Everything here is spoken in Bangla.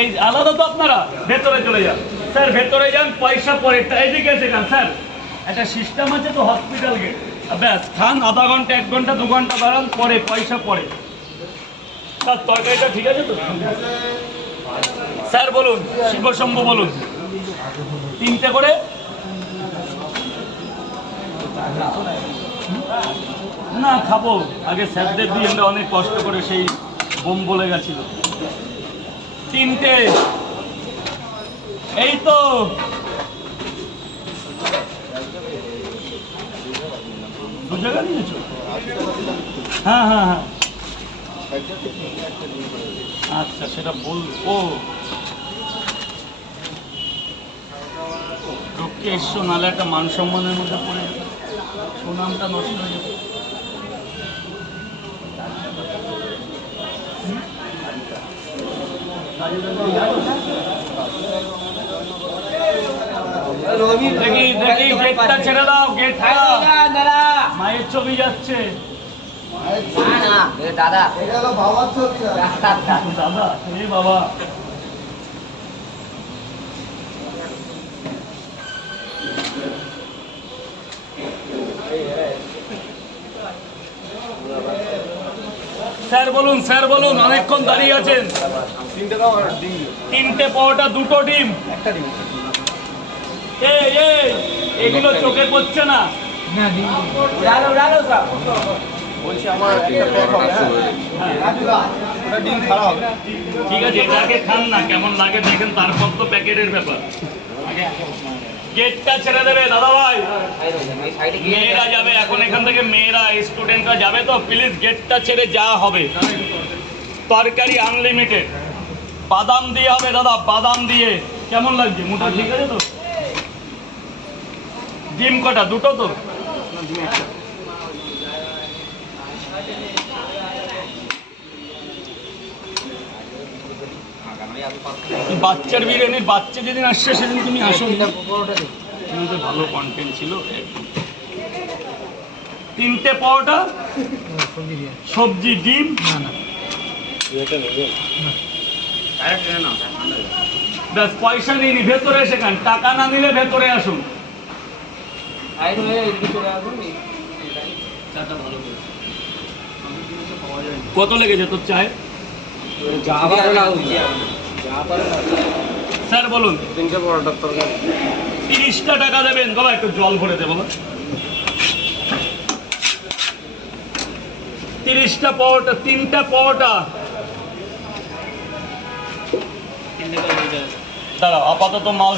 এই আলাদা তো আপনারা, ভেতরে চলে যান। স্যার, ভেতরে যান, পয়সা পরে এদিকে যান স্যার, একটা সিস্টেম আছে তো ব্যাস, খান আধা ঘণ্টা, এক ঘণ্টা, দু ঘণ্টা দাঁড়ান পরে পয়সা পরে। স্যার, তরকারিটা ঠিক আছে তো? স্যার, বলুন বলুন। তিনটে করে। না, খাব। আগে স্যারদের দিয়ে অনেক কষ্ট করে সেই বোম বলে গেছিল। তিনটে। এই তো। জায়গা নিয়েছো? হ্যাঁ হ্যাঁ হ্যাঁ। আচ্ছা সেটা বলব লোককে এসছো নাহলে একটা মান সম্মানের মধ্যে পড়ে সুনামটা নষ্ট হয়ে যাবে দেখি দেখি গেটটা ছেড়ে দাও গেটটা মায়ের ছবি যাচ্ছে। দাদা। দাদা। বাবা। স্যার বলুন স্যার বলুন অনেকক্ষণ দাঁড়িয়ে আছেন। তিনটে পাওয়াটা দুটো ডিম। এই এই এগুলো চোখে পড়ছে না। বলছি আমার ডিম খারাপ ঠিক আছে এটাকে খান না কেমন লাগে দেখেন তারপর তো প্যাকেটের ব্যাপার। গেটটা ছেড়ে দেবে, দাদা ভাই। মেয়েরা যাবে, এখন এখান থেকে মেয়েরা স্টুডেন্টরা যাবে তো প্লিজ গেটটা ছেড়ে যা হবে। তরকারি আনলিমিটেড বাদাম দিয়ে হবে, দাদা, বাদাম দিয়ে। কেমন লাগছে? মোটা ঠিক আছে তো? ডিম কটা? দুটো তো? বাচ্চার বিরিয়ানির বাচ্চা যেদিন আসছে সেদিন তুমি আসো। তোমাদের ভালো কন্টেন্ট ছিল। তিনটে পাওয়াটা সবজি ডিম। ব্যাস পয়সা নিয়ে নি ভেতরে এসে খান। টাকা না নিলে ভেতরে আসুন। কত লেগেছে তোর চায় স্যার বলুন। তিনশো পরোটার তরকারি। তিরিশটা টাকা দেবেন। বাবা একটু জল ভরে দেবো তিরিশটা পাওয়াটা তিনটা পাওয়াটা দাঁড়াও আপাতত মাল